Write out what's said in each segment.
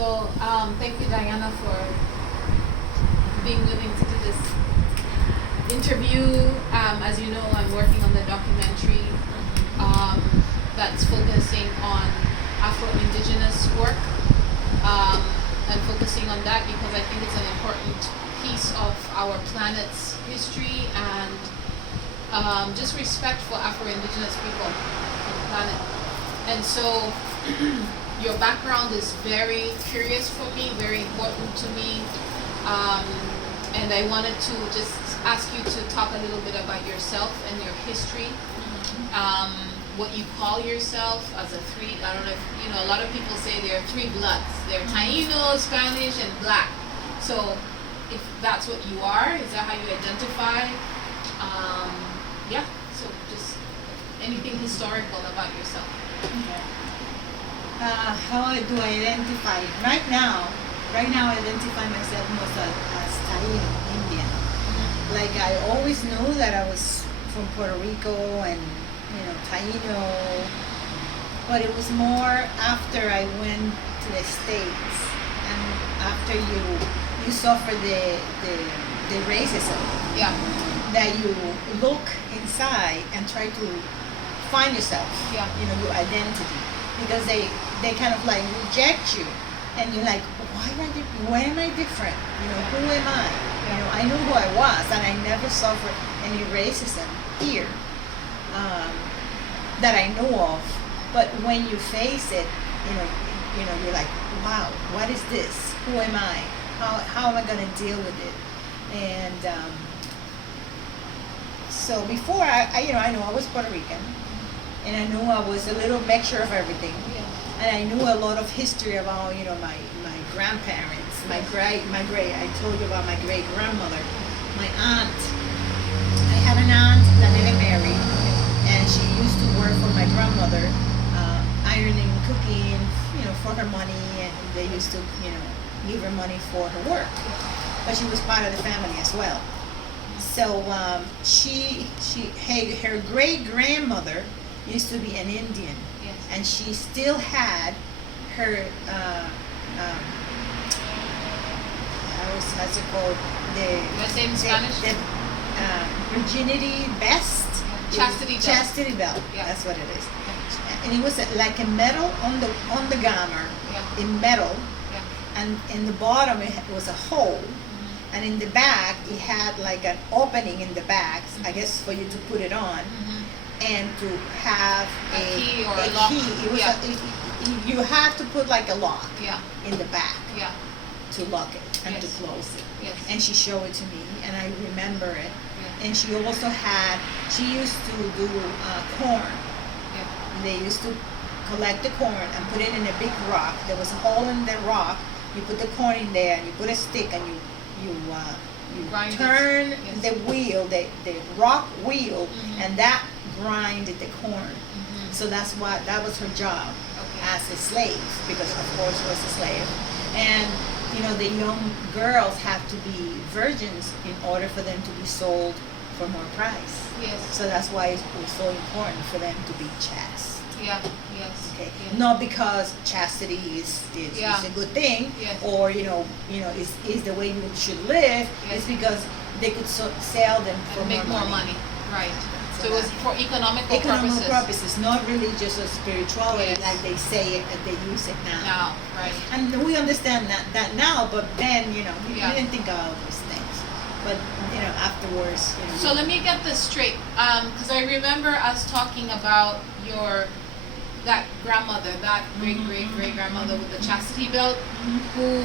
So thank you, Diana, for being willing to do this interview. As you know, I'm working on the documentary that's focusing on Afro-Indigenous work, and focusing on that because I think it's an important piece of our planet's history and just respect for Afro-Indigenous people on the planet. And so your background is very curious for me, very important to me, and I wanted to just ask you to talk a little bit about yourself and your history, what you call yourself as a three. I don't know if you know. A lot of people say there are three bloods. They're Taino, Spanish, and Black. So if that's what you are, is that how you identify? Yeah. So just anything historical about yourself. Okay. How do I identify? Right now I identify myself most as Taino, Indian. Mm-hmm. Like I always knew that I was from Puerto Rico and Taino, but it was more after I went to the States and after you suffer the racism. Yeah. That you look inside and try to find yourself. Yeah. Your identity, because they kind of like reject you, and you're like, why am I different? Who am I? I knew who I was, and I never suffered any racism here that I know of. But when you face it, you're like, wow, what is this? Who am I? How am I going to deal with it? And so before I know I was Puerto Rican, and I knew I was a little mixture of everything. Yeah. And I knew a lot of history about my grandparents, I told you about my great grandmother, my aunt. I had an aunt that didn't marry, and she used to work for my grandmother, ironing, cooking, for her money, and they used to give her money for her work, but she was part of the family as well. So her great grandmother used to be an Indian. Yes. And she still had her how's it called, You say in Spanish? the virginity vest, Chastity belt. Yeah. That's what it is. And it was like a metal on the garment, Yeah. in metal, Yeah. and in the bottom it was a hole. Mm-hmm. And in the back it had like an opening in the back, I guess, for you to put it on. Mm-hmm. And to have A key or a lock. key. It was Yeah. you had to put like a lock Yeah. in the back Yeah. to lock it and to Yes. close it. Yes. And she showed it to me, and I remember it. Yeah. And she also she used to do corn. Yeah. They used to collect the corn and put it in a big rock. There was a hole in the rock. You put the corn in there, and you put a stick, and you Grind it. turn Yes. the wheel, the rock wheel, Mhm. and that grinded the corn. Mhm. So that was her job Okay. as a slave, because of course she was a slave. And the young girls have to be virgins in order for them to be sold for more price. Yes. So that's why it was so important for them to be chaste. Yeah. Yes. Okay. Yes. Not because chastity is Yeah. a good thing, Yes. or is the way you should live. Yes. It's because they could sell them for And make more money. Right. So it was for economical purposes, not religious or spirituality, Yes. like they say it, that they use it now. Now, right. And we understand that now, but then we Yeah. didn't think of all those things. But afterwards, So let me get this straight, because I remember us talking about that grandmother, that great grandmother with the chastity belt, who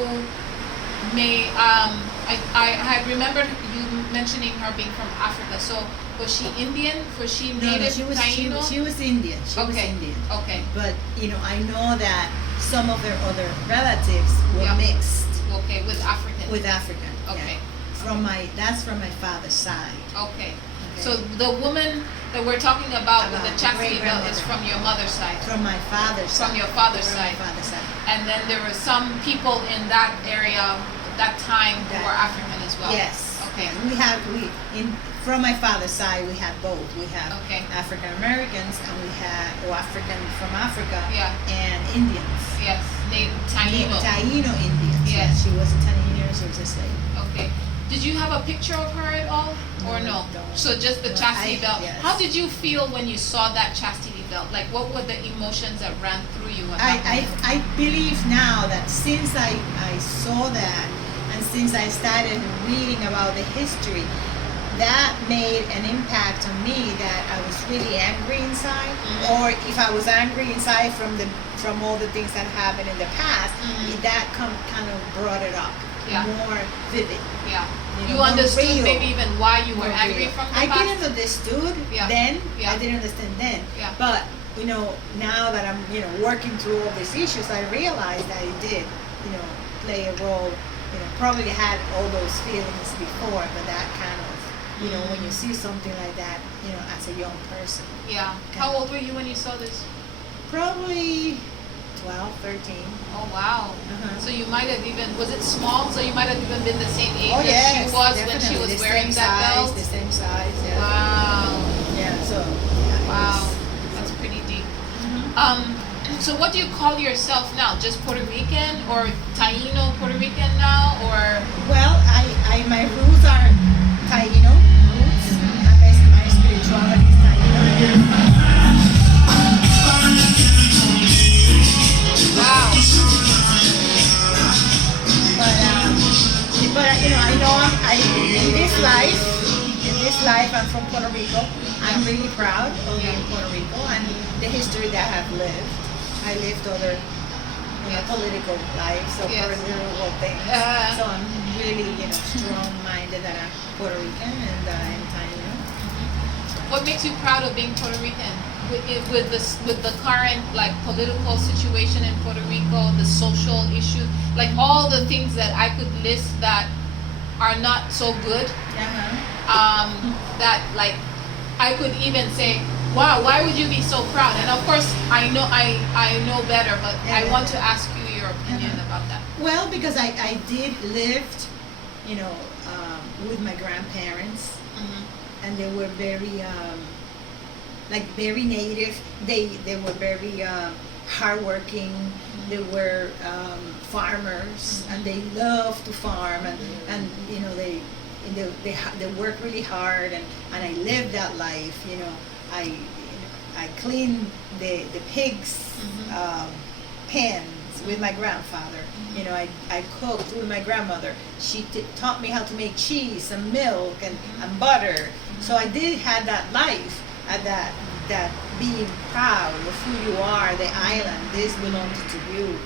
I remembered you mentioning her being from Africa. So was she Indian? Was she native she was Taino? she was Indian. She was Okay. Indian. Okay. But I know that some of their other relatives were Yeah. mixed Okay, with African. with African. Okay. Yeah. That's from my father's side. Okay. Okay. So the woman that we're talking about with the About chastity belt is great-grandmother. from your mother's side. From my father's side. From your father's From side. my father's side. And then there were some people in that area, that time, who were African as well. Yes. Okay. From my father's side, we had both. We have Okay. African Americans, and we had African from Africa, Yeah. and Indians. Yes. Taino. Taino Indians. Yes. She was a Taino. She was a slave. Okay. Did you have a picture of her at all, or No, no? I don't. So just the No, chastity belt. yes. How did you feel when you saw that chastity belt? Like, what were the emotions that ran through you? At that moment? I believe now that since I saw that, and since I started reading about the history, that made an impact on me, that I was really angry inside, or if I was angry inside from all the things that happened in the past, that kind of brought it up, more vivid. Yeah. You more understood real, maybe even why you were more angry real. from the I past? didn't understood Yeah. then. Yeah. I didn't understand then. Yeah. But now that I'm working through all these issues, I realized that it did play a role. Probably had all those feelings before, but that kind of when you see something like that, as a young person. Yeah. How old were you when you saw this? Probably 12, 13. Oh wow. Uh-huh. So you might have even, was it small? So you might have even been the same age Oh as yes, she was when definitely. she was The wearing same that size, belt? The same size. Yeah. Wow. Yeah. So. Yeah, Wow. it That's pretty deep. was- So what do you call yourself now? Just Puerto Rican or Taino Puerto Rican now, or? Well, my roots are Taino roots. My spirituality is Taino. Wow. But I know in this life I'm from Puerto Rico. I'm really proud of being Puerto Rico and the history that I've lived. I lived other political lives, so political things. So I'm really strong-minded that I'm Puerto Rican and I'm Taino. What makes you proud of being Puerto Rican? With the current political situation in Puerto Rico, the social issues, all the things that I could list that are not so good. That I could even say, wow, why would you be so proud? And of course, I know better, but I want to ask you your opinion about that. Well, because I did lived, with my grandparents, and they were very, very native. They were very hardworking. They were farmers, and they loved to farm, and they work really hard, and I lived that life. I cleaned the pigs' pens with my grandfather. I cooked with my grandmother. She taught me how to make cheese and milk and butter. So I did have that life, that being proud of who you are, the island, this belongs to you.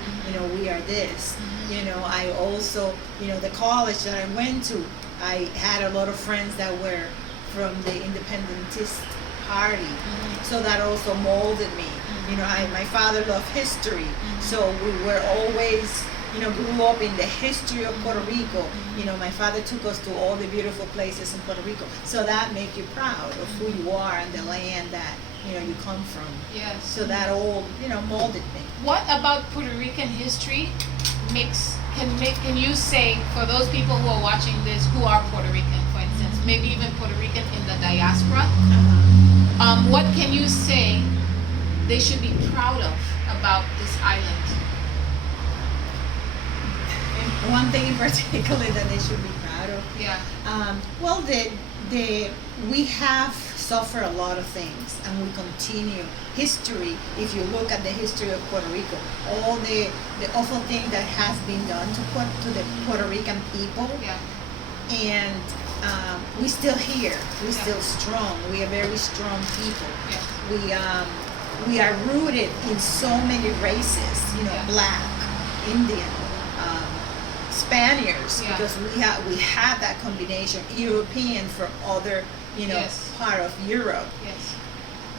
We are this. I also, the college that I went to, I had a lot of friends that were from the independentist party, so that also molded me. My father loved history, so we were always, grew up in the history of Puerto Rico. My father took us to all the beautiful places in Puerto Rico, so that makes you proud of who you are and the land that you come from. Yes. So that all molded me. What about Puerto Rican history can you say, for those people who are watching this who are Puerto Rican, for instance, maybe even Puerto Rican in the diaspora, what can you say they should be proud of about this island? One thing in particular that they should be proud of. Yeah. Well, we have suffered a lot of things, and we continue. History, if you look at the history of Puerto Rico, all the awful thing that has been done to the Puerto Rican people, and we're still here. We're still strong. We are very strong people. We are rooted in so many races. Black, Indian, Spaniards, because we have that combination. European from other part of Europe. Yes.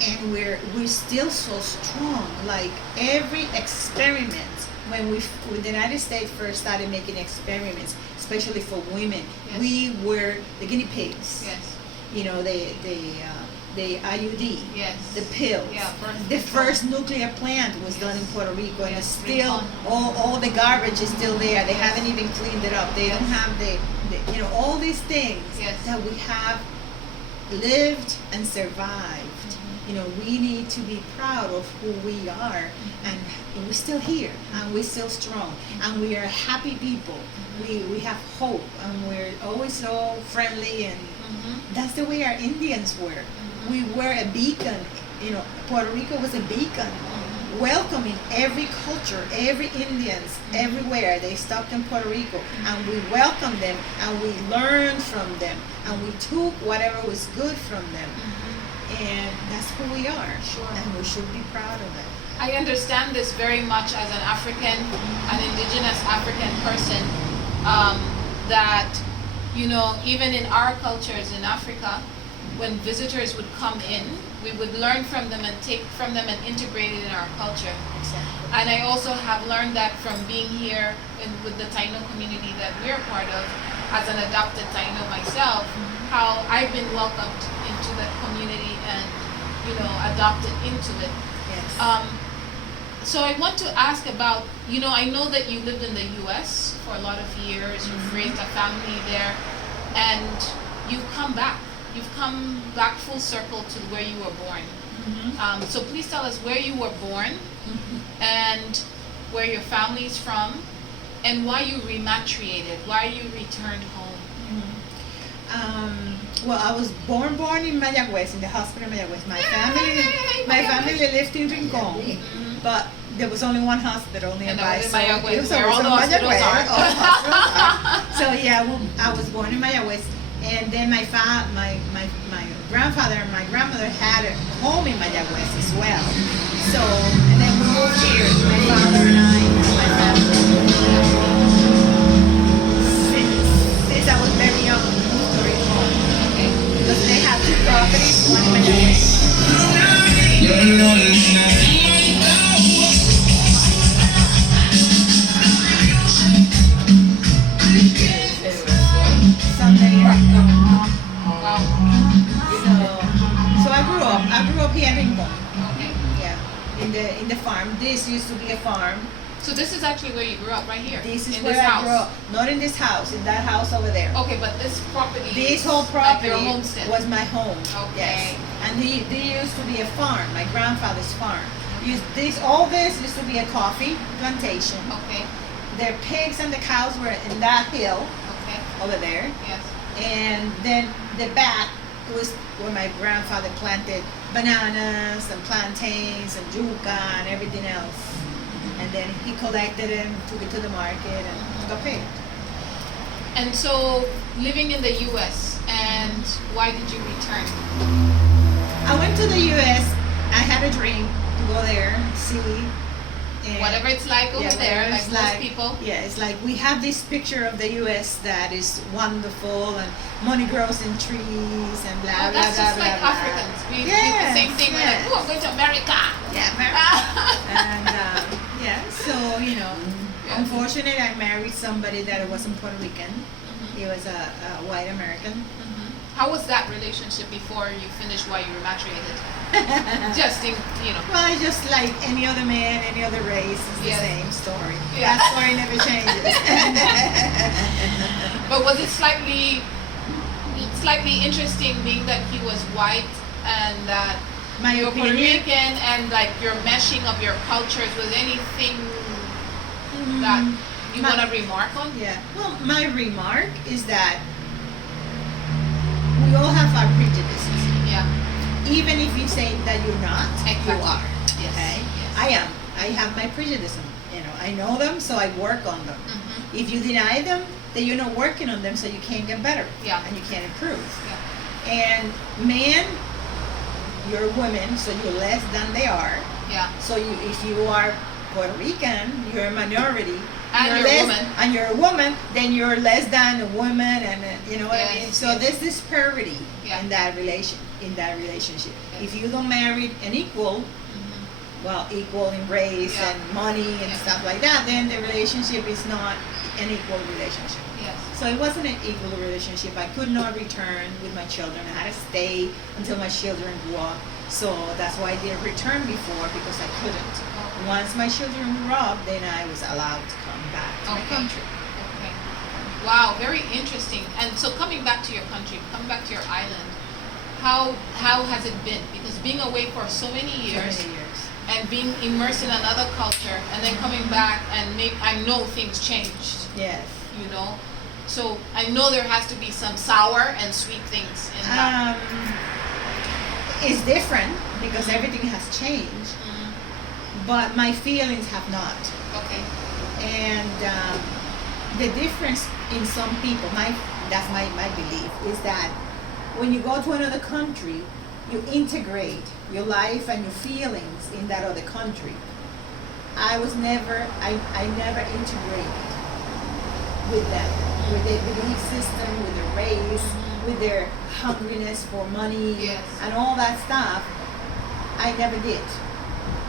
And we're still so strong. Like every experiment, when the United States first started making experiments, especially for women, we were the guinea pigs. Yes. The IUD, the pills. The first first nuclear plant was done in Puerto Rico, and it's still all the garbage is still there. They haven't even cleaned it up. They don't have the all these things that we have lived and survived. we need to be proud of who we are, and we're still here, and we're still strong, and we are happy people. We have hope, and we're always so friendly, and that's the way our Indians were. We were a beacon. Puerto Rico was a beacon, welcoming every culture, every Indians, everywhere. They stopped in Puerto Rico, and we welcomed them, and we learned from them, and we took whatever was good from them. And that's who we are. Sure. And we should be proud of it. I understand this very much as an African, an indigenous African person, that, even in our cultures in Africa, when visitors would come in, we would learn from them and take from them and integrate it in our culture. Exactly. And I also have learned that from being here with the Taino community that we're a part of, as an adopted Taino myself, how I've been welcomed into that community and, adopted into it. Yes. So I want to ask about, I know that you lived in the U.S. for a lot of years, you've raised a family there, and you've come back. You've come back full circle to where you were born. So please tell us where you were born, and where your family is from, and why you rematriated, why you returned home. Well, I was born in Mayagüez, in the hospital in Mayagüez. My family lived in Rincon, but there was only one hospital nearby. And that was in Mayagüez, so where all the hospitals are. All the hospitals are. So yeah, I was born in Mayagüez, and then my grandfather and my grandmother had a home in Mayagüez as well. So, and then we moved here, my father and I, my family. Since I was very young, we moved to Rincon. Because they have two properties, one in Mayagüez. So I grew up here in Rincon. Okay. Yeah, in the farm. This used to be a farm. So this is actually where you grew up, right here. This is in where this I house. grew up. Not in this house, in that house over there. Okay, but this property. This is whole property like your homestead. was my home. Okay. Yes. And there used to be a farm, my grandfather's farm. All this used to be a coffee plantation. Okay. The pigs and the cows were in that hill Okay. over there. Yes. And then the back was where my grandfather planted bananas and plantains and yuca and everything else. And then he collected it and took it to the market and got paid. And so, living in the U.S., and why did you return? I went to the U.S. I had a dream to go there, see. And Whatever it's like over there, like most people. Yeah, it's like we have this picture of the U.S. that is wonderful and money grows in trees and blah, Well, blah, that's blah, just blah, like blah. Africans. We do the Yes, same thing. We're yes. like, oh, I'm going to America. Yeah, America. And so, unfortunately, I married somebody that wasn't Puerto Rican. He was a white American. How was that relationship before you finished while you repatriated? Just in, Well, it's just like any other man, any other race, it's the Yes. same story. Yeah. That story never changes. But was it slightly interesting being that he was white and that My you're Puerto opinion. Rican and like your meshing of your cultures? Was anything that you want to remark on? Yeah. Well, my remark is that we all have our prejudices. Yeah. Even if you say that you're not, Exactly. you are. Yes. Okay? Yes. I am. I have my prejudices. I know them, so I work on them. If you deny them, then you're not working on them, so you can't get better. Yeah. And you can't improve. Yeah. And men, you're women, so you're less than they are. Yeah. So if you are Puerto Rican, you're a minority. And you're a less, woman. And you're a woman, then you're less than a woman, and you know what I mean. Yes, So yes. there's this parity Yeah. in that relationship. Yes. If you don't marry an equal, well, equal in race Yeah. and money and Yeah. stuff like that, then the relationship is not an equal relationship. Yes. So it wasn't an equal relationship. I could not return with my children. I had to stay until my children grew up. So that's why I didn't return before, because I couldn't. Okay. Once my children grew up, then I was allowed to come back to my Okay. country. Okay. Wow, very interesting. And so coming back to your country, coming back to your island, how has it been? Because being away for so many years. So many years. And being immersed in another culture, and then coming back, and I know things changed. Yes. You know, so I know there has to be some sour and sweet things in that. It's different because everything has changed, but my feelings have not. Okay. And the difference in some people, that's my belief, is that when you go to another country, you integrate your life and your feelings in that other country. I never integrated with them, with their belief system, with their race, with their hungriness for money, Yes. and all that stuff. I never did,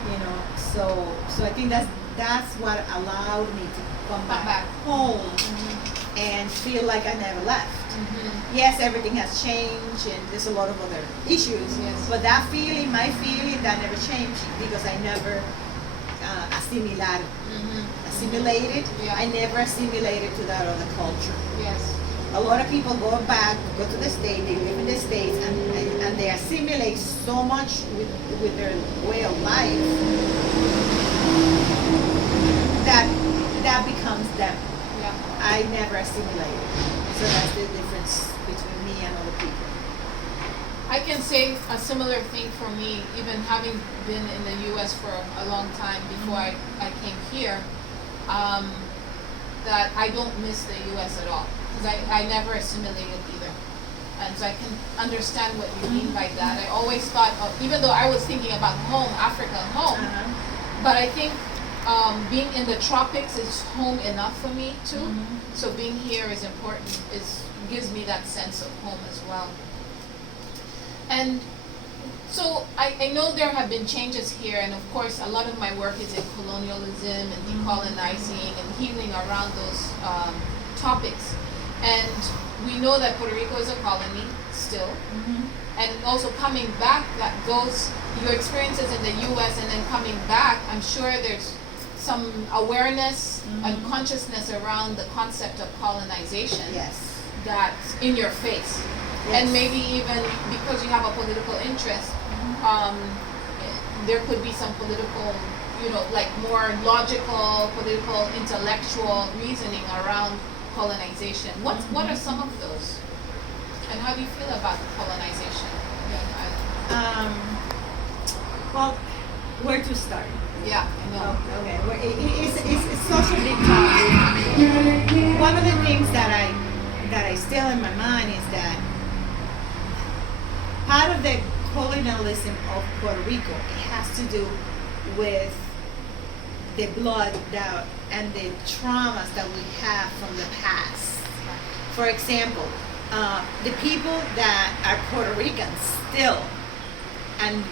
you know. So I think that's what allowed me to come back home and feel like I never left. Yes, everything has changed and there's a lot of other issues, Yes. but that feeling, my feeling, that never changed because I never assimilated. Yeah. I never assimilated to that other culture. Yes. A lot of people go back, go to the States, they live in the States, and they assimilate so much with their way of life that becomes them. Yeah. I never assimilated. So that's the difference between me and other people. I can say a similar thing for me, even having been in the U.S. for a long time before I came here, that I don't miss the U.S. at all, because I never assimilated either. And so I can understand what you mean by that. I always thought of, even though I was thinking about home, Africa home, but I think being in the tropics is home enough for me too. So being here is important, gives me that sense of home as well. And so I know there have been changes here, and of course a lot of my work is in colonialism and decolonizing and healing around those topics. And we know that Puerto Rico is a colony still. And also coming back, your experiences in the U.S. and then coming back, I'm sure there's some awareness and consciousness around the concept of colonization. Yes. That's in your face. Yes. And maybe even because you have a political interest, there could be some political, like more logical, political, intellectual reasoning around colonization. What are some of those? And how do you feel about colonization? Well, where to start? Yeah, I know. Okay. Well, it's such a big topic. One of the things that I still in my mind is that part of the colonialism of Puerto Rico, it has to do with the blood and the traumas that we have from the past. For example, the people that are Puerto Ricans still and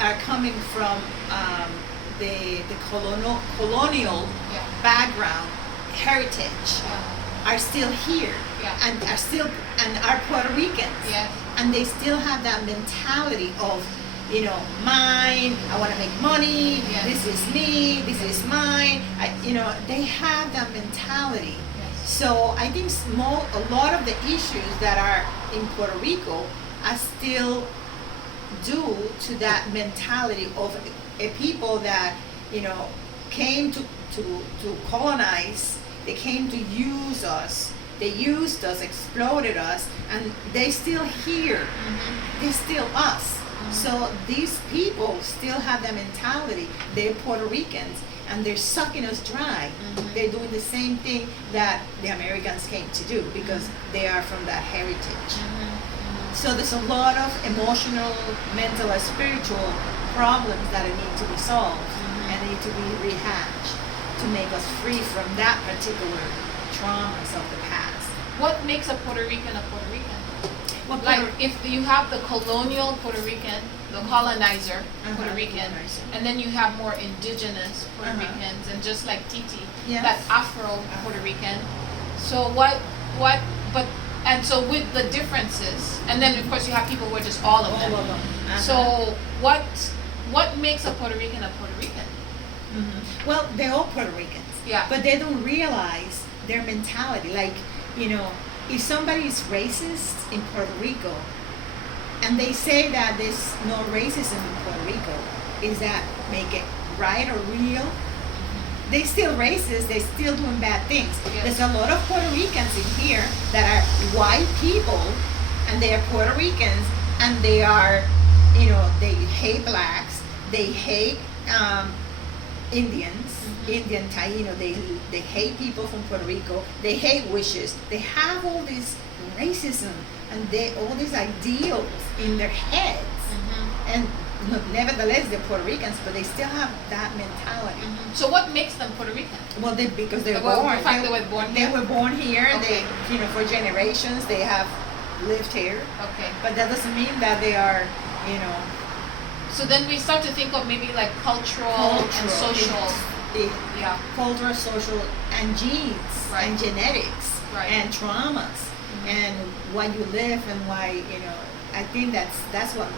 are coming from the colonial background heritage are still here and are Puerto Ricans. Yes. And they still have that mentality of, mine, I want to make money, this is me, this is mine. They have that mentality. Yes. So I think a lot of the issues that are in Puerto Rico are still due to that mentality of a people that, came to colonize, they came to use us. They used us, exploited us, and they still here. They're still us. So these people still have that mentality. They're Puerto Ricans, and they're sucking us dry. They're doing the same thing that the Americans came to do because they are from that heritage. So there's a lot of emotional, mental, and spiritual problems that need to be solved and need to be rehashed to make us free from that particular traumas of the past. What makes a Puerto Rican a Puerto Rican? Well, Like if you have the colonial Puerto Rican, the colonizer Puerto Rican, colonizer. and then you have more indigenous Puerto Ricans, and just like Titi, Yes. that Afro Puerto Rican. So and so with the differences, and then of course you have people who are just all of them. All of them. So what makes a Puerto Rican a Puerto Rican? Well, they're all Puerto Ricans. Yeah. But they don't realize their mentality. Like, if somebody is racist in Puerto Rico, And they say that there's no racism in Puerto Rico. Is that make it right or real? They still racist. They still doing bad things. Yes. There's a lot of Puerto Ricans in here that are white people, and they are Puerto Ricans, and they are, they hate blacks. They hate Indians, Indian Taino. They hate people from Puerto Rico. They hate wishes. They have all this racism and all these ideals in their heads, and nevertheless they're Puerto Ricans, but they still have that mentality. So what makes them Puerto Rican? Well, because they were Well, born. the fact they were born here? They were born here. Okay. They, for generations they have lived here. Okay. But that doesn't mean that they are, So then we start to think of maybe like cultural and social. Yeah. Cultural, social, and genes, Right. and genetics, Right. and traumas, and why you live, and why, I think that's what,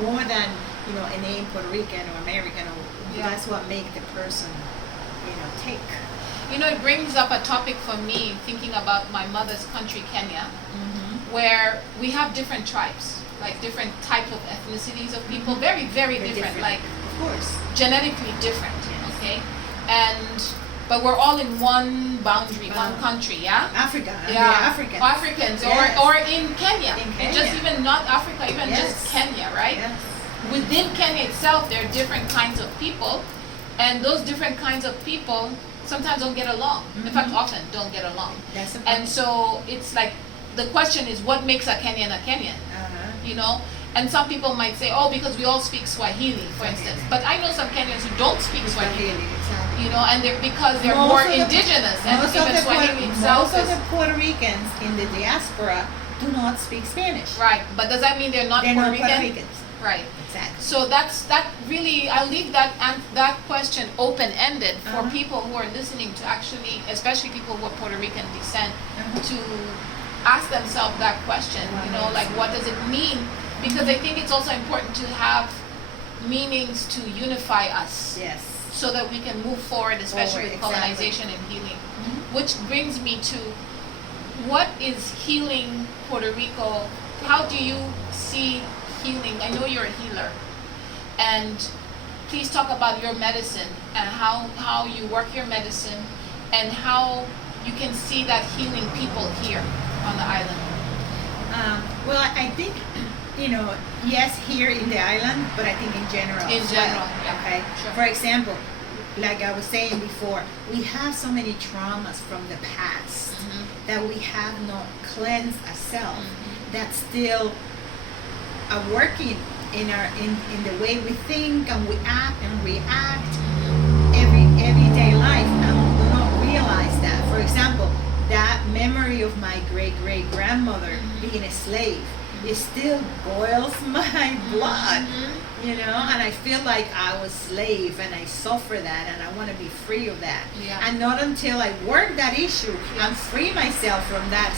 more than, a name Puerto Rican or American, or Yeah. that's what make the person, tick. It brings up a topic for me thinking about my mother's country, Kenya, where we have different tribes, like different type of ethnicities of people, very, very They're different, like of course. genetically different, Yes. okay? But we're all in one boundary, one country, yeah? Africa, and Yeah, the Africans. Africans, Yes. or in Kenya. In And just Kenya. even not Africa, even Yes. just Kenya, right? Yes. Within Kenya itself, there are different kinds of people, and those different kinds of people sometimes don't get along. In fact, often don't get along. That's the And so it's like the question is, what makes a Kenyan a Kenyan? Uh-huh. And some people might say, oh, because we all speak Swahili, for instance. But I know some Kenyans who don't speak Swahili. Exactly. And because they're Most more of the- indigenous, and most even of the Swahili itself Most of is the Puerto Ricans in the diaspora do not speak Spanish. right. But does that mean they're not They're Puerto not Rican? Puerto Ricans. Right. Exactly. So that really, I'll leave that question open-ended for Uh-huh. people who are listening to actually, especially people who are Puerto Rican descent, Uh-huh. to ask themselves that question. Like what does it mean? Because I think it's also important to have meanings to unify us, Yes. so that we can move forward, especially Forward, with colonization and healing. Which brings me to, what is healing Puerto Rico? How do you see healing? I know you're a healer, and please talk about your medicine and how you work your medicine, and how you can see that healing people here on the island. Well, I think, yes, here in the island, but I think in general. In as general, well, yeah, Okay. sure. For example, like I was saying before, we have so many traumas from the past that we have not cleansed ourselves. That still are working in the way we think and we act and react everyday life, and we do not realize that. For example, that memory of my great grandmother being a slave, it still boils my blood, and I feel like I was slave and I suffer that, and I want to be free of that. Yeah. And not until I work that issue and free myself from that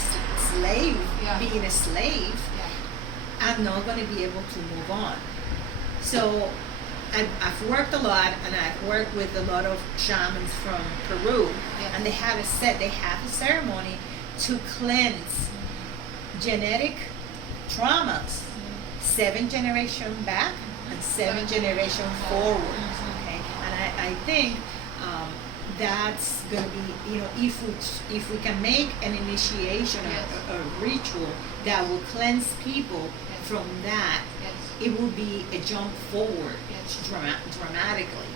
slave, Yeah. being a slave, I'm not going to be able to move on. So I've worked a lot, and I've worked with a lot of shamans from Peru, and they have a ceremony to cleanse genetic traumas, 7 generation back and 7 generation forward. Okay, and I think that's going to be, if we can make an initiation, a ritual that will cleanse people from that, it will be a jump forward dramatically.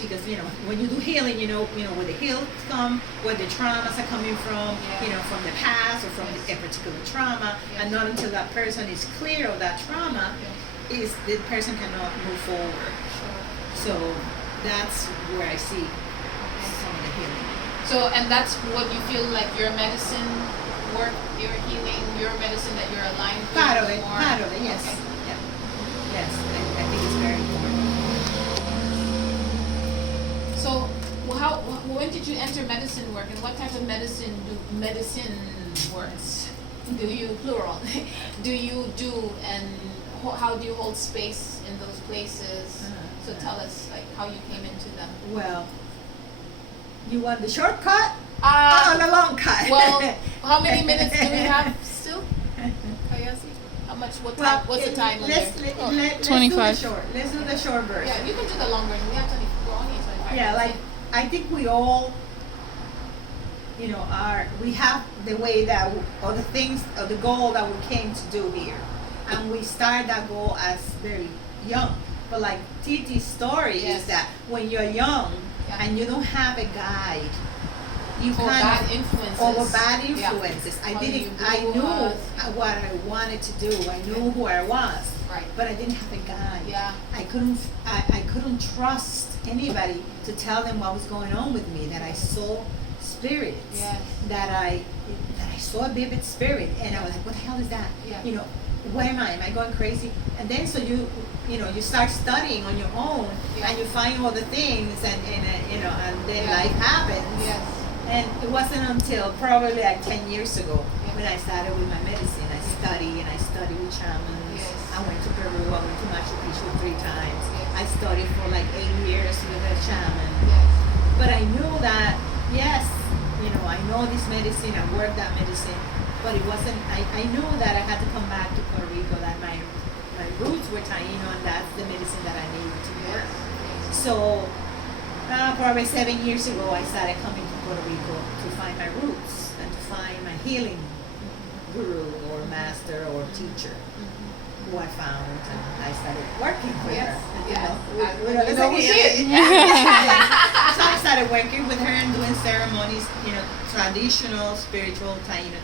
Because when you do healing, where the heals come, where the traumas are coming from, from the past or from a particular trauma, and not until that person is clear of that trauma, is the person cannot move forward. So that's where I see some of the healing. So, and that's what you feel like your medicine work, your healing, your medicine that you're aligned with. Part of it, more? yes. Okay. Yeah. Yes, I think it's very important. So, when did you enter medicine work, and what type of medicine works do you, plural, do you do, and how do you hold space in those places? So tell us, like, how you came into them. Well, you want the shortcut or the long cut? Well, how many minutes do we have still? Kayasi? How much? What time? Well, What's the time on let's, there? let's do 25. the short. Let's do the short version. Yeah, you can do the long version. We have 20. We're only at 25. Yeah, like I think we all, we have the way that, or the things, or the goal that we came to do here, and we start that goal as very young. But like Titi's story Yes. is that when you're young Yeah. and you don't have a guide, you Or kind bad of influences. over bad Yeah. influences. I How didn't. you I grew knew up. what I wanted to do. I knew who I was, Right. but I didn't have a guide. Yeah. I couldn't. I couldn't trust anybody to tell them what was going on with me. That I saw spirits. Yes. That I saw a vivid spirit, and I was like, "What the hell is that?" Yeah. Where am I? Am I going crazy? And then so you start studying on your own, Yeah. and you find all the things, and then Yeah. life happens. Yes. And it wasn't until probably like 10 years ago Yeah. when I started with my medicine. I studied with shamans. Yes. I went to Peru, I went to Machu Picchu 3 times. Yes. I studied for like 8 years with a shaman. Yes. But I knew that, yes, I know this medicine, I work that medicine, but it wasn't, I knew that I had to come back to Puerto Rico, that my roots were Taino, and that's the medicine that I needed to work. So, probably 7 years ago, I started coming to Puerto Rico to find my roots and to find my healing guru or master or teacher, who I found, and I started working with Yes, her. yes. You know, we yeah, did. yeah. So I started working with her and doing ceremonies, traditional, spiritual, Taino,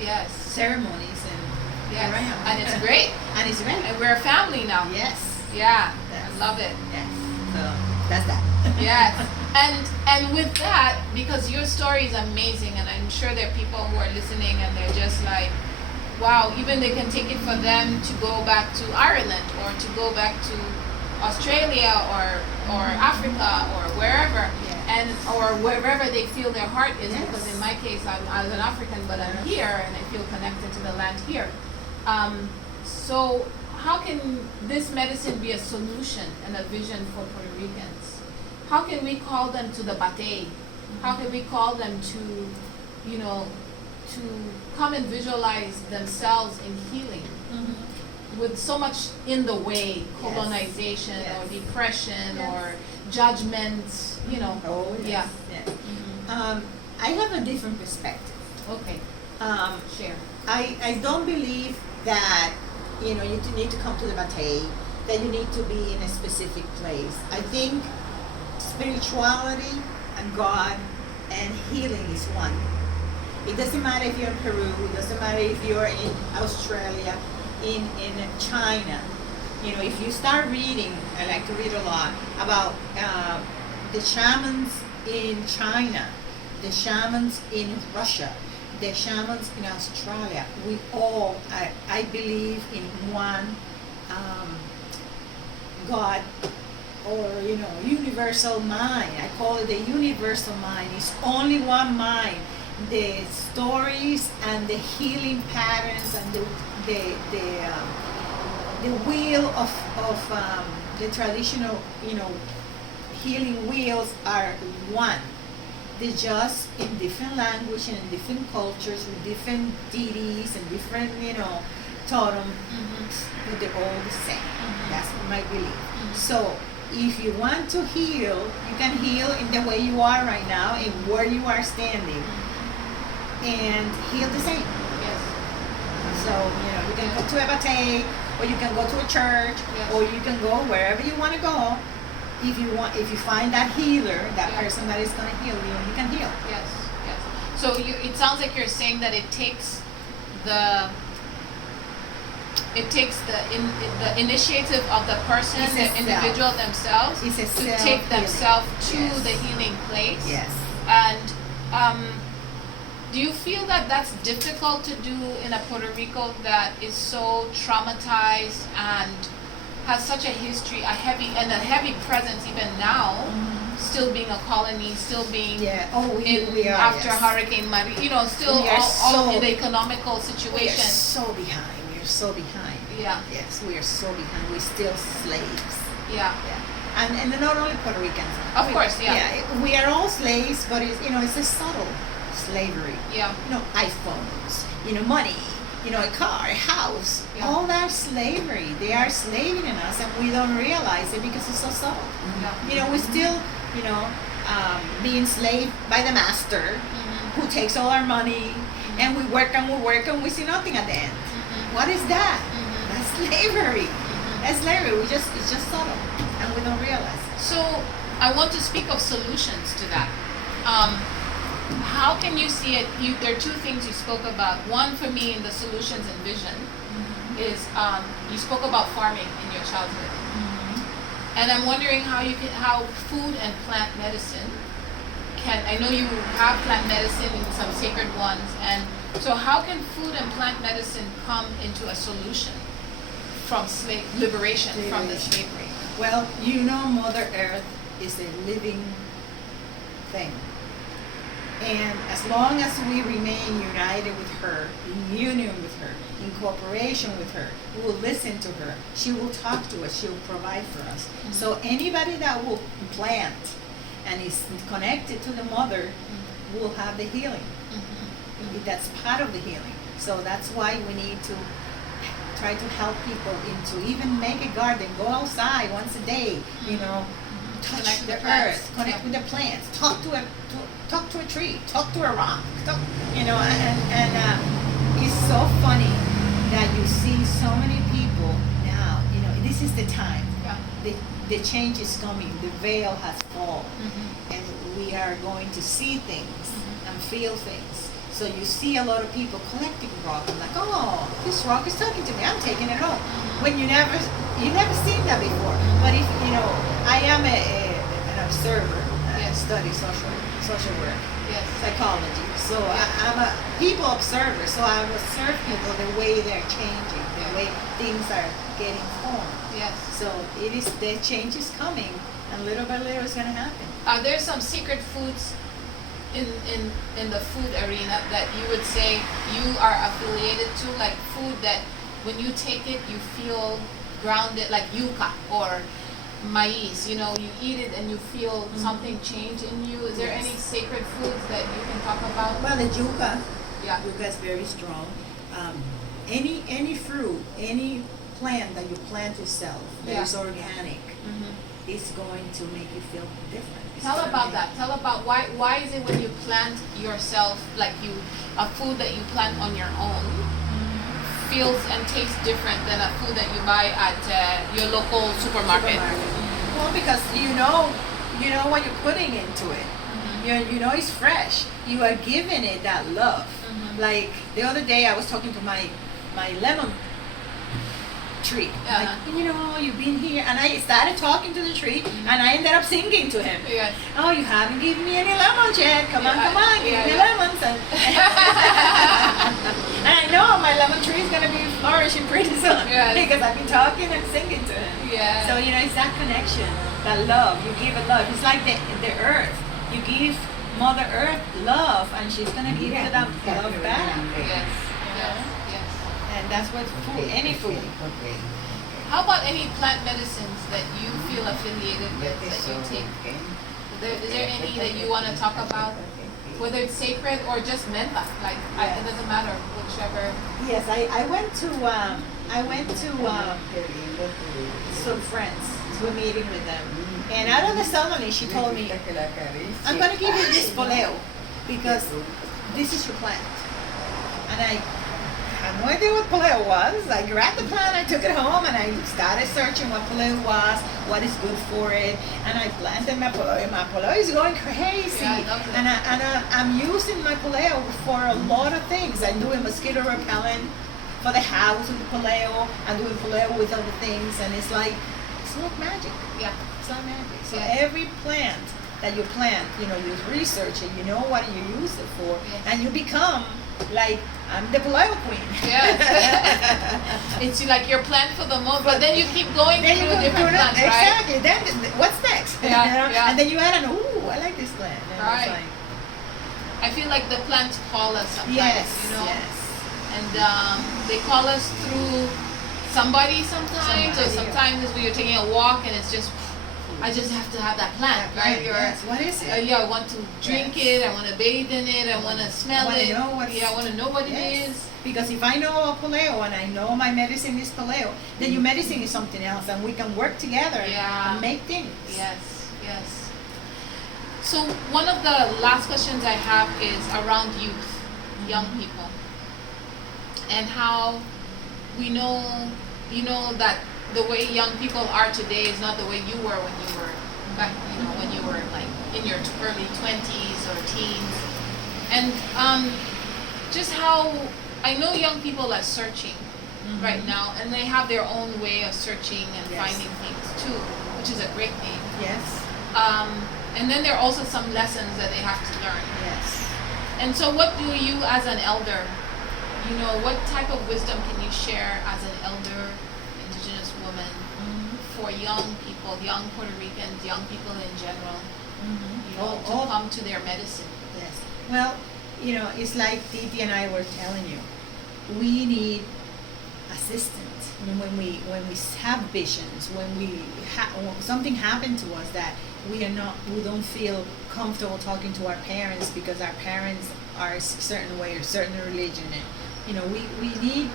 Yes. ceremonies, and Yes. here I am. And it's great. And it's great. And we're a family now. Yes. Yeah. Yes. I love it. Yes. So that's that. Yes. And with that, because your story is amazing, and I'm sure there are people who are listening and they're just like, wow, even they can take it for them to go back to Ireland or to go back to Australia or Africa or wherever, Yeah. and or wherever they feel their heart is. Yes. Because in my case, I was an African, but I'm here and I feel connected to the land here. So how can this medicine be a solution and a vision for Puerto Ricans? How can we call them to the batey? How can we call them to, to come and visualize themselves in healing? With so much in the way, colonization Yes. or depression Yes. or judgment, Oh, yes. Yeah. Yes. I have a different perspective. Okay, share. I don't believe that, you need to come to the batey, that you need to be in a specific place. I think spirituality and God and healing is one. It doesn't matter if you're in Peru, it doesn't matter if you're in Australia, in China. If you start reading, I like to read a lot about the shamans in China, the shamans in Russia, the shamans in Australia. We all, I believe in one God, or universal mind. I call it the universal mind. It's only one mind. The stories and the healing patterns and the wheel of the traditional healing wheels are one. They're just in different language and in different cultures with different deities and different totem, but they're all the same. That's my belief. So if you want to heal, you can heal in the way you are right now and where you are standing, and heal the same. Yes. So you can go to a batey, or you can go to a church, Yes. or you can go wherever you want to go. If you find that healer, that Yeah. person that is going to heal you, you can heal. Yes, yes. So it sounds like you're saying that it takes the initiative of the person, It's a the self. individual themselves, It's a to take self-healing. themselves to Yes. the healing place. Yes. And do you feel that that's difficult to do in a Puerto Rico that is so traumatized and has such a history, a heavy presence even now, still being a colony, still being Yeah. Oh, we are after yes. Hurricane Maria, still We are all so- in the economical We are situation. so behind. We are so behind. Yeah, Yes, we are so behind. We're still slaves. yeah, Yeah. And not only Puerto Ricans. Of course, yeah. We are all slaves, but it's a subtle slavery. yeah, iPhones, money, a car, a house. Yeah. All that slavery. They are slaving in us, and we don't realize it because it's so subtle. Yeah. We still, be enslaved by the master, who takes all our money, and we work and we see nothing at the end. What is that? That's slavery. That's slavery. It's just subtle, and we don't realize it. So I want to speak of solutions to that. How can you see it? There are two things you spoke about. One for me in the solutions and vision is you spoke about farming in your childhood, and I'm wondering how food and plant medicine can. I know you have plant medicine in some sacred ones, and so how can food and plant medicine come into a solution from liberation from the slavery? Well, Mother Earth is a living thing. And as long as we remain united with her, in union with her, in cooperation with her, we will listen to her. She will talk to us. She will provide for us. So anybody that will plant and is connected to the mother will have the healing. That's part of the healing. So that's why we need to try to help people into even make a garden, go outside once a day, touch Connect the with plants. earth, connect with the plants, talk to a tree, talk to a rock, and it's so funny that you see so many people now, this is the time. Yeah. The change is coming, the veil has fallen, and we are going to see things and feel things. So you see a lot of people collecting rock. I'm like, oh, this rock is talking to me. I'm taking it home. When you never seen that before. But if I am an observer. I study social work, psychology. So I'm a people observer. So I observe people the way they're changing, the way things are getting formed. Yes. So the change is coming, and little by little it's going to happen. Are there some secret foods in the food arena that you would say you are affiliated to, like food that when you take it you feel grounded, like yuca or maize, you eat it and you feel something change in you? Is there any sacred foods that you can talk about? Well, the yuca. Yeah. Yuca is very strong. Any fruit, any plant that you plant yourself that is organic is going to make you feel different. Tell about that. Tell about why is it when you plant yourself, like a food that you plant on your own feels and tastes different than a food that you buy at your local supermarket? Well, because you know what you're putting into it. It's fresh. You are giving it that love. Like the other day I was talking to my lemon tree. Like, you've been here, and I started talking to the tree, and I ended up singing to him. Yes. Oh, you haven't given me any lemons yet. Come on, give me lemons. And, and I know my lemon tree is gonna be flourishing pretty soon because I've been talking and singing to him. Yeah. So it's that connection, that love. You give it love. It's like the earth. You give Mother Earth love, and she's gonna give you that love back. Yes. And that's what food, any food. How about any plant medicines that you feel affiliated with that you take? Is there any that you want to talk about? Whether it's sacred or just menta, it doesn't matter, whichever. Yes, I went to some friends to a meeting with them, and out of the suddenly she told me, I'm going to give you this poleo because this is your plant. And I had no idea what poleo was. I grabbed the plant, I took it home, and I started searching what poleo was, what is good for it, and I planted my poleo. My poleo is going crazy, and I'm using my poleo for a lot of things. I'm doing mosquito repellent for the house with the poleo. I'm doing poleo with other things, and it's like magic. Yeah, it's like magic. So every plant that you plant, you research it, you know what you use it for, and you become like, I'm the poleo queen. Yes. It's like your plant for the moment, but then you keep going through different plants, right? Exactly. Then what's next? Yeah. And then you add ooh, I like this plant. And right. I feel like the plants call us sometimes, Yes. And they call us through somebody sometimes, or sometimes when you're taking a walk and it's just I just have to have that plant, That right? plant, yes. What is it? Yeah, I want to drink Yes. it. I want to bathe in it. I want to smell wanna it. know what Yeah, I want to know what Yes. it is. Because if I know a paleo and I know my medicine is paleo, then your medicine is something else, and we can work together Yeah. and make things. Yes, yes. So one of the last questions I have is around youth, young people, and how we know, that the way young people are today is not the way you were when you were back, when you were like in your early 20s or teens, and just how I know young people are searching right now, and they have their own way of searching and Yes. finding things too, which is a great thing. Yes. And then there are also some lessons that they have to learn. Yes. And so what do you as an elder, what type of wisdom can you share as an elder indigenous woman for young people, young Puerto Ricans, young people in general, to come to their medicine? Yes. Well, it's like Titi and I were telling you. We need assistance when we have visions, when something happened to us that we don't feel comfortable talking to our parents because our parents are a certain way or certain religion, and we need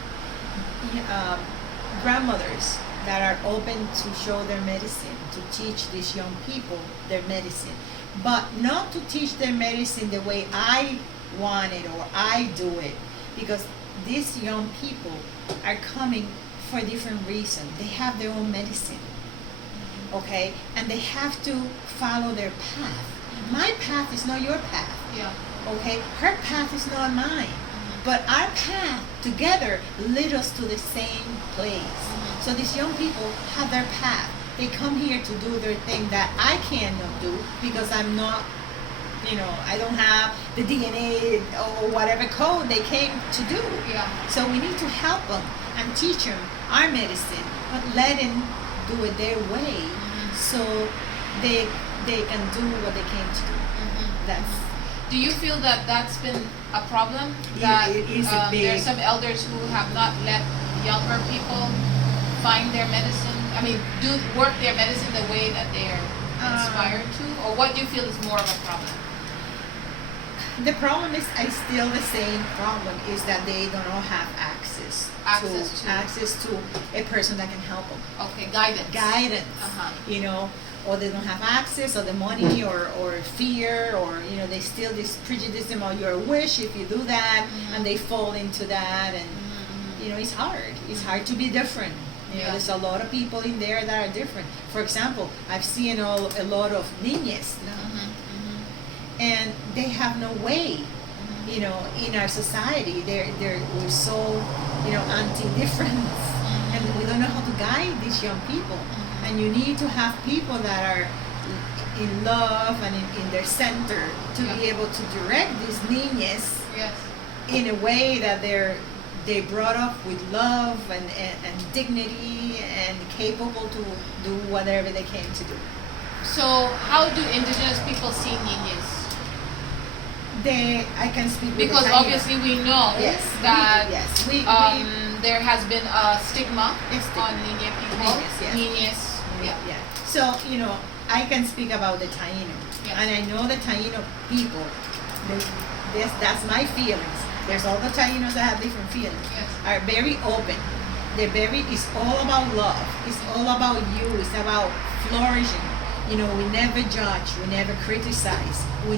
grandmothers that are open to show their medicine, to teach these young people their medicine, but not to teach their medicine the way I want it or I do it, because these young people are coming for different reasons. They have their own medicine, okay, and they have to follow their path. My path is not your path. Yeah. Okay, her path is not mine, but our path together lead us to the same place. So these young people have their path. They come here to do their thing that I cannot do because I'm not, I don't have the DNA or whatever code they came to do. Yeah. So we need to help them and teach them our medicine, but let them do it their way, so they can do what they came to do. Do you feel that that's been a problem? That it is a big. there are some elders who have not let younger people find their medicine. I mean, work their medicine the way that they are inspired to, or what do you feel is more of a problem? The problem is still the same problem, is that they don't all have access to a person that can help them. Okay, guidance. Or they don't have access, or the money, or fear, or they still this prejudice about your wish if you do that, and they fall into that, and it's hard. It's hard to be different. There's a lot of people in there that are different. For example, I've seen a lot of niñas now, and they have no way. In our society, we're so anti-difference, and we don't know how to guide these young people. And you need to have people that are in love and in their center to be able to direct these niñas in a way that they brought up with love and dignity and capable to do whatever they came to do. So how do indigenous people see niñas? I can speak with because the obviously we know that there has been a stigma on niña people. Niñas. Yeah. So, I can speak about the Taino. And I know the Taino people, that's my feelings. There's all the Tainos that have different feelings. Are very open. It's all about love. It's all about you. It's about flourishing. We never judge. We never criticize. We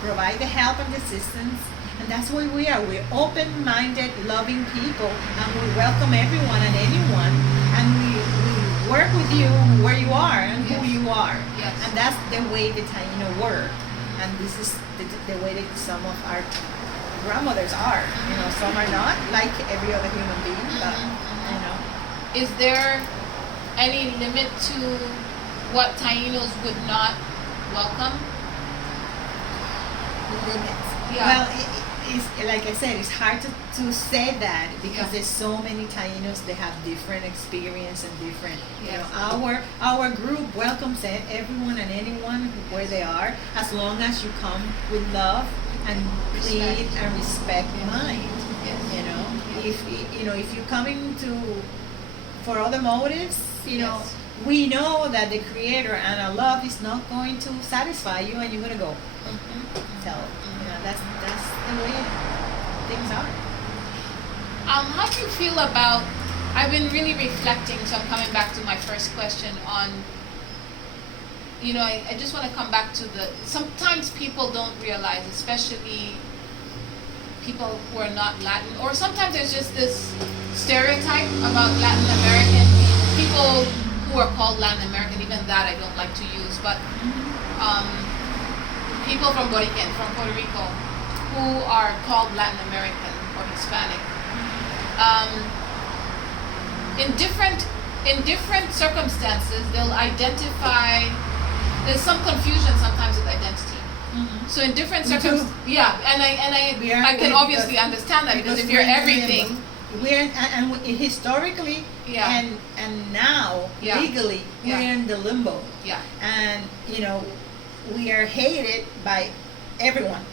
provide the help and assistance. And that's what we are. We're open-minded, loving people. And we welcome everyone and anyone. And we work with you where you are and who you are. And that's the way the Taino work. And this is the way that some of our grandmothers are. Some are not like every other human being, but Is there any limit to what Tainos would not welcome? Limits. Well, it's like I said, it's hard to say that because there's so many Tainos. They have different experience and different. Our group welcomes everyone and anyone where they are, as long as you come with love and clean and respect mind. If you're coming for other motives, we know that the Creator and our love is not going to satisfy you, and you're gonna go. So that's the way things are. How do you feel about? I've been really reflecting, so I'm coming back to my first question on. I just want to come back to sometimes people don't realize, especially people who are not Latin, or sometimes there's just this stereotype about Latin American people who are called Latin American, even that I don't like to use, but people from Boriken, from Puerto Rico, who are called Latin American or Hispanic. In different circumstances, they'll identify. There's some confusion sometimes with identity. So in different circumstances, and I can obviously understand that, because if you're everything, and historically, and now legally, we're in the limbo. And we are hated by everyone.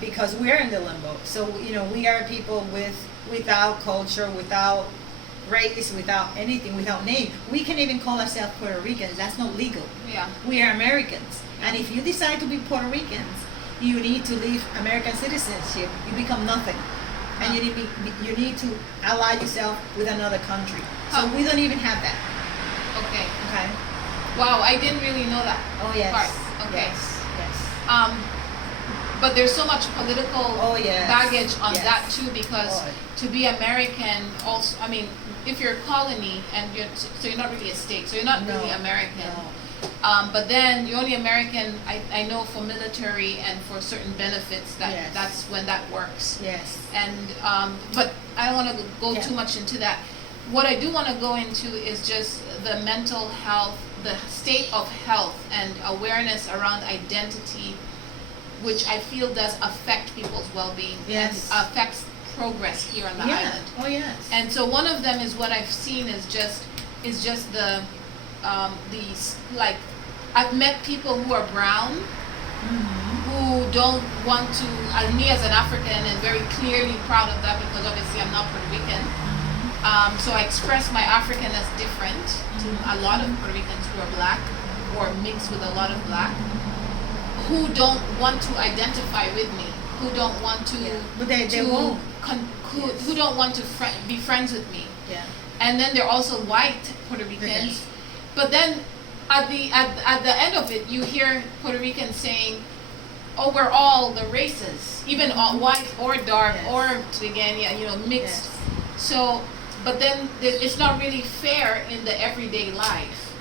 Because we're in the limbo. So we are people without culture, without race, without anything, without name. We can even call ourselves Puerto Ricans. That's not legal. We are Americans. And if you decide to be Puerto Ricans, you need to leave American citizenship. You become nothing. And you need to ally yourself with another country. So we don't even have that. Okay. Okay. Wow, I didn't really know that yes. part. Okay. Yes. But there's so much political baggage on that too, because to be American also, I mean, if you're a colony and you're not really a state, so you're not really American. No. But then you're only American, I know, for military and for certain benefits, that's when that works. Yes. And but I don't want to go too much into that. What I do want to go into is just the mental health, the state of health and awareness around identity, which I feel does affect people's well-being and affects progress here on the island. Oh yes. And so one of them is what I've seen is just the like, I've met people who are brown, who don't want to, me as an African, and very clearly proud of that, because obviously I'm not Puerto Rican. So I express my Africanness different to a lot of Puerto Ricans who are black or mixed with a lot of black, who don't want to identify with me, who don't want to, but they won't. Who don't want to be friends with me. And then there are also white Puerto Ricans, but then at the end of it, you hear Puerto Ricans saying, "Oh, we're all the races, even all white or dark or again, mixed." So, but then it's not really fair in the everyday life.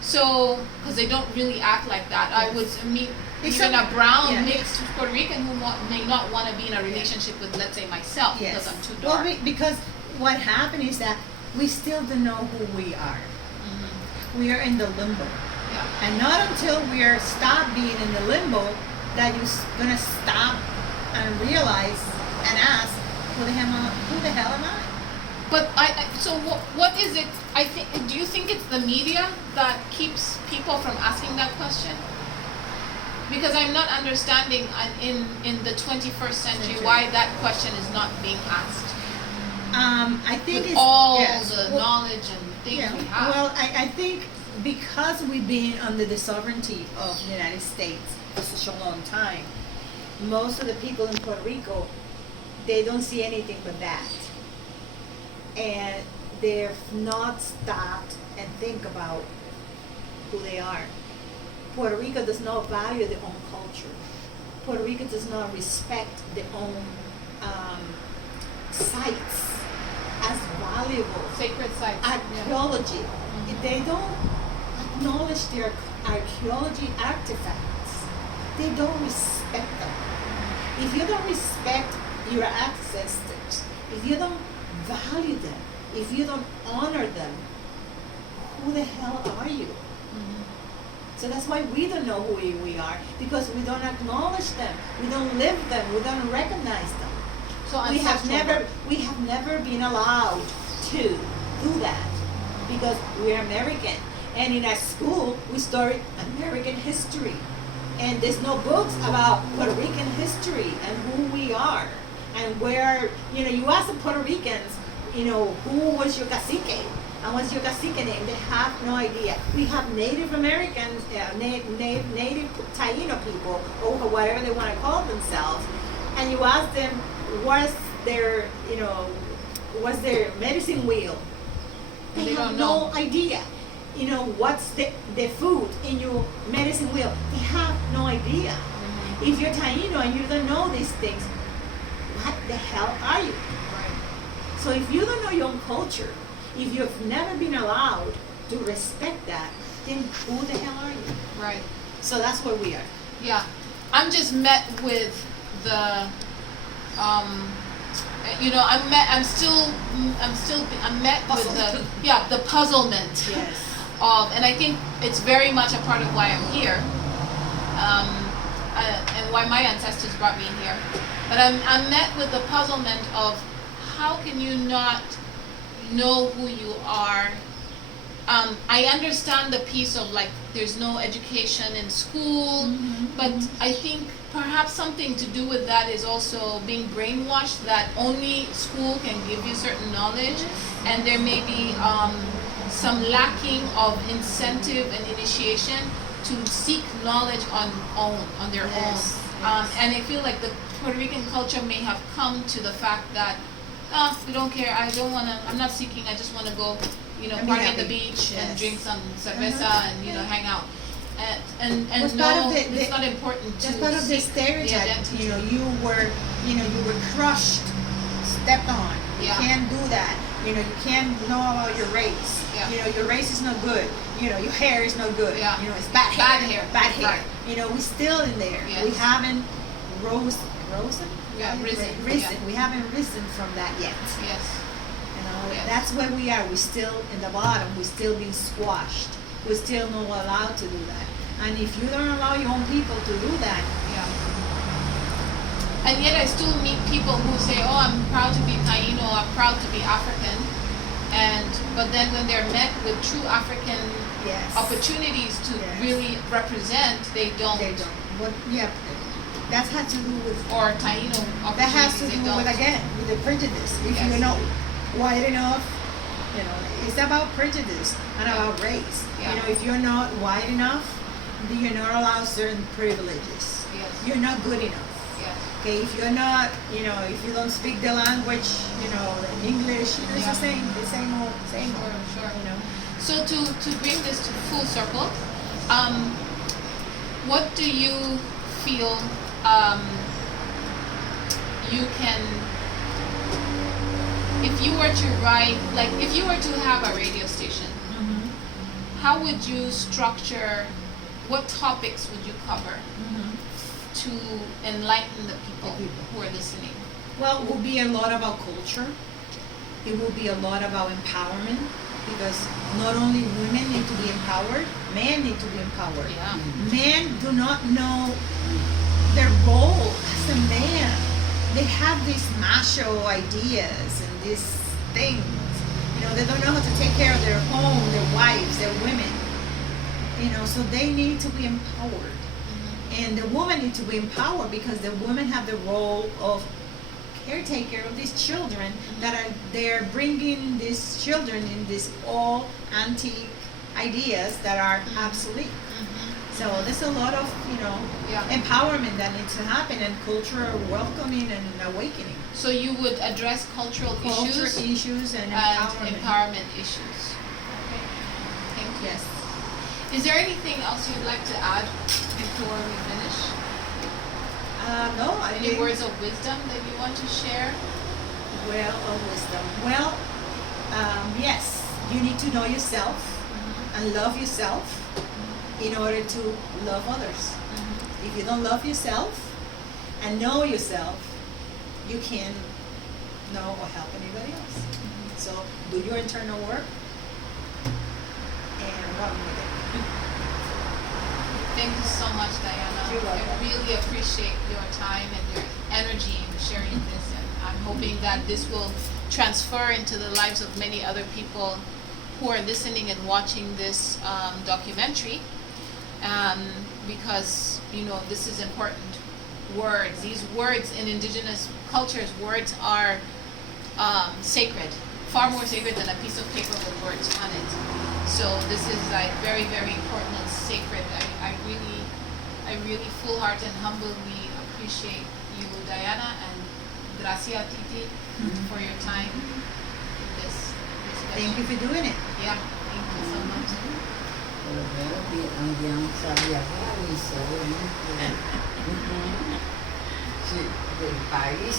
So, because they don't really act like that. I would meet even a brown mixed Puerto Rican who may not want to be in a relationship with, let's say, myself, because I'm too dark. Well, because what happened is that we still don't know who we are. We are in the limbo. And not until we are stop being in the limbo that you're gonna stop and realize and ask, who the hell am I? But so what is it? Do you think it's the media that keeps people from asking that question? Because I'm not understanding in the 21st century why that question is not being asked. I think with it's all the knowledge and things we have. Well, I think because we've been under the sovereignty of the United States for such a long time, most of the people in Puerto Rico, they don't see anything but that. And they've not stopped and think about who they are. Puerto Rico does not value their own culture. Puerto Rico does not respect their own sites as valuable. Sacred sites. Archaeology. If they don't acknowledge their archaeology artifacts, they don't respect them. If you don't respect your ancestors, if you don't value them, if you don't honor them, who the hell are you? So that's why we don't know who we are, because we don't acknowledge them, we don't live them, we don't recognize them. So we have never been allowed to do that, because we're American. And in our school, we study American history. And there's no books about Puerto Rican history and who we are. And where, you ask the Puerto Ricans, who was your cacique? and what's your cacique name? They have no idea. We have Native Americans, Native Taino people, or whatever they want to call themselves, and you ask them what's their, what's their medicine wheel. They have don't no know. idea. What's the food in your medicine wheel? They have no idea. Mm-hmm. If you're Taino and you don't know these things, what the hell are you? Right. So if you don't know your own culture, if you've never been allowed to respect that, then who the hell are you? Right. So that's where we are. Yeah, I'm just met with the, I'm met with the puzzlement Yes. of, and I think it's very much a part of why I'm here, and why my ancestors brought me here. But I'm met with the puzzlement of how can you not know who you are. I understand the piece of like there's no education in school, but I think perhaps something to do with that is also being brainwashed that only school can give you certain knowledge, and there may be some lacking of incentive and initiation to seek knowledge on their own. And I feel like the Puerto Rican culture may have come to the fact that we don't care. I'm not seeking. I just want to go, party at the beach and drink some cerveza and hang out. And That's no, part of it's not important to That's part of the seek stereotype. identity. You were crushed, stepped on. You Yeah. can't do that. You can't know about your race. Yeah. Your race is not good. Your hair is not good. Yeah. It's bad hair. Bad hair. Bad hair. Right. We're still in there. Yes. We haven't risen. Yeah, risen. Risen. Yeah. We haven't risen from that yet. Yes. Yes. That's where we are. We're still in the bottom. We're still being squashed. We're still not allowed to do that. And if you don't allow your own people to do that, Yeah. And yet I still meet people who say, "Oh, I'm proud to be Taino. I'm proud to be African," but then when they're met with true African yes, opportunities to Yes. really represent, they don't. they don't. But yeah, that has to do with Or Taino opportunities, that has to they do don't. with again with the prejudice. If Yes. you're not white enough, it's about prejudice and Yeah. about race. Yeah. If you're not white enough, then you're not allowed certain privileges. Yes. You're not good enough. Yes. Okay, if you're not, if you don't speak the language, the English, it's Yeah. the same old. Sure. You know. So to bring this to full circle, what do you feel you can, if you were to write, like if you were to have a radio station, how would you structure, what topics would you cover to enlighten the people who are listening? Well, it will be a lot about culture. It will be a lot about empowerment, because not only women need to be empowered, men need to be empowered. Yeah. Men do not know their role as a man. They have these macho ideas and these things. They don't know how to take care of their home, their wives, their women. So they need to be empowered. And the woman needs to be empowered, because the women have the role of caretaker of these children they're bringing these children in these all antique ideas that are obsolete. So there's a lot of Yeah. empowerment that needs to happen, and cultural welcoming and awakening. So you would address cultural Culture issues issues and and empowerment. empowerment issues. Okay. Thank you. Yes. Is there anything else you'd like to add before we finish? No, I Any think words of wisdom that you want to share? well of wisdom. Well, yes, you need to know yourself and love yourself in order to love others. If you don't love yourself and know yourself, you can't know or help anybody else. So do your internal work and run with it. Thank you so much, Diana. You're welcome. I really appreciate your time and your energy in sharing this, and I'm hoping that this will transfer into the lives of many other people who are listening and watching this documentary, because this is important. These words in indigenous cultures, words are sacred far more sacred than a piece of paper with words on it. So this is like very, very important and sacred. I really full heart and humbly appreciate you, Diana, and gracias, Titi, for your time in this discussion. Thank you for doing it. Yeah, thank you so much. Pero veo que andiamo sabia isso, né? Sí, del país,